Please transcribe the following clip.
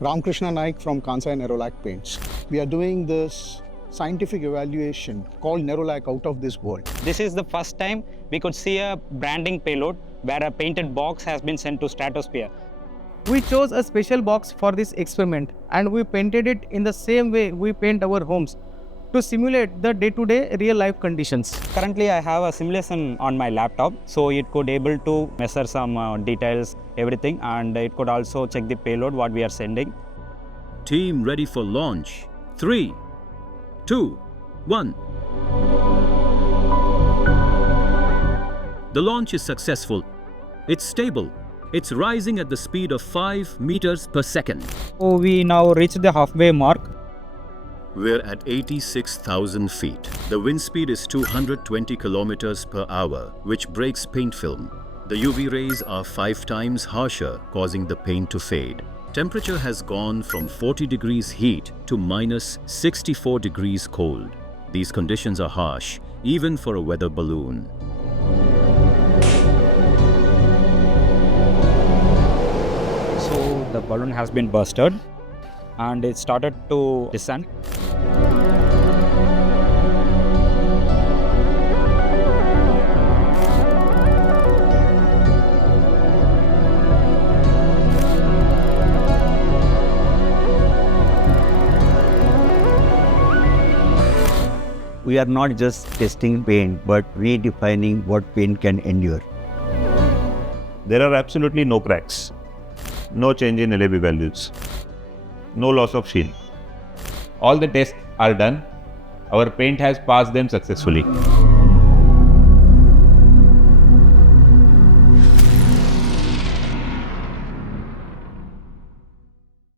Ramkrishna Naik from Kansai Nerolac Paints. We are doing this scientific evaluation called Nerolac Out of This World. This is the first time we could see a branding payload where a painted box has been sent to Stratosphere. We chose a special box for this experiment and we painted it in the same way we paint our homes to simulate the day-to-day real-life conditions. Currently, I have a simulation on my laptop, so it could able to measure some details, everything, and it could also check the payload what we are sending. Team ready for launch. 3, 2, 1. The launch is successful. It's stable. It's rising at the speed of 5 meters per second. So we now reached the halfway mark. We're at 86,000 feet. The wind speed is 220 kilometers per hour, which breaks paint film. The UV rays are 5 times harsher, causing the paint to fade. Temperature has gone from 40 degrees heat to minus 64 degrees cold. These conditions are harsh, even for a weather balloon. So the balloon has been bursted and it started to descend. We are not just testing paint, but redefining what paint can endure. There are absolutely no cracks, no change in LAB values, no loss of sheen. All the tests are done. Our paint has passed them successfully.